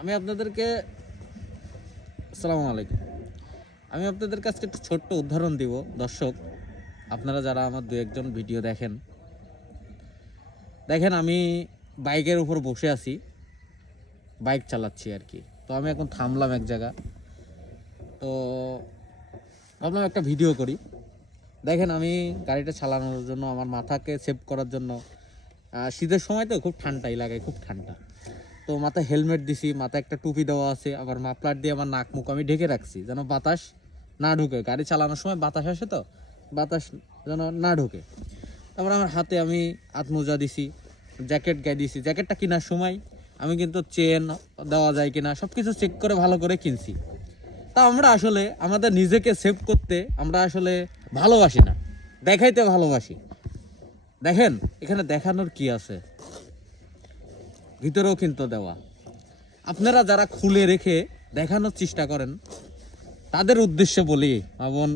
আমি আপনাদেরকে আসসালামু আলাইকুম। আমি আপনাদের কাছে একটা ছোট্ট উদাহরণ দিব। দর্শক, আপনারা যারা আমার দু একজন ভিডিও দেখেন আমি বাইকের উপর বসে আছি, বাইক চালাচ্ছি আর কি। তো আমি এখন থামলাম এক জায়গা, তো ভাবলাম একটা ভিডিও করি। দেখেন আমি গাড়িটা চালানোর জন্য, আমার মাথাকে সেভ করার জন্য, শীতের সময় তো খুব ঠান্ডাই লাগে, খুব ঠান্ডা। তো মাথায় হেলমেট দিছি, মাথায় একটা টুপি দেওয়া আছে, আবার মাফলার দিয়ে আমার নাক মুখ আমি ঢেকে রাখছি যেন বাতাস না ঢুকে। গাড়ি চালানোর সময় বাতাস আসে, তো বাতাস যেন না ঢুকে। তারপর আমার হাতে আমি হাত মোজা দিছি, জ্যাকেট গায়ে দিছি। জ্যাকেটটা কেনার সময় আমি কিন্তু চেন দেওয়া যায় কিনা সব কিছু চেক করে ভালো করে কিনছি। তা আমরা আসলে আমাদের নিজেকে সেভ করতে আমরা আসলে ভালোবাসি না, দেখাইতে ভালোবাসি। দেখেন এখানে দেখানোর কি আছে, ভিতরেও কিন্তু দেওয়া। আপনারা যারা খুলে রেখে দেখানোর চেষ্টা করেন তাদের উদ্দেশ্যে বলি, বোন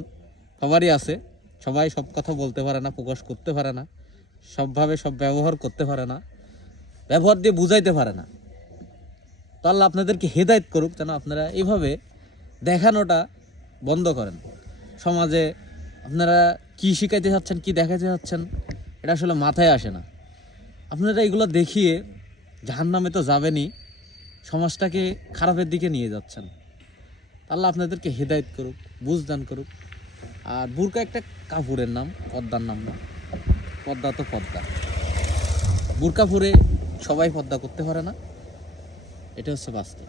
সবারই আছে, সবাই সব কথা বলতে পারে না, প্রকাশ করতে পারে না, সবভাবে সব ব্যবহার করতে পারে না, ব্যবহার দিয়ে বুঝাইতে পারে না। তো আল্লাহ আপনাদেরকে হেদায়েত করুক যেন আপনারা এইভাবে দেখানোটা বন্ধ করেন। সমাজে আপনারা কি শিখাইতে চাচ্ছেন, কি দেখাতে চাচ্ছেন, এটা আসলে মাথায় আসে না। আপনারা এগুলো দেখিয়ে জাহান্নামে তো যাবেনই, সমাজটাকে খারাপের দিকে নিয়ে যাচ্ছেন। আল্লাহ আপনাদেরকে হেদায়েত করুক, বুঝদান করুক। আর বুরকা একটা কাপড়ের নাম, পদ্মার নাম না। পদ্মা তো পদ্মা, বুরকা পরে সবাই পদ্মা করতে পারে না, এটা হচ্ছে বাস্তব।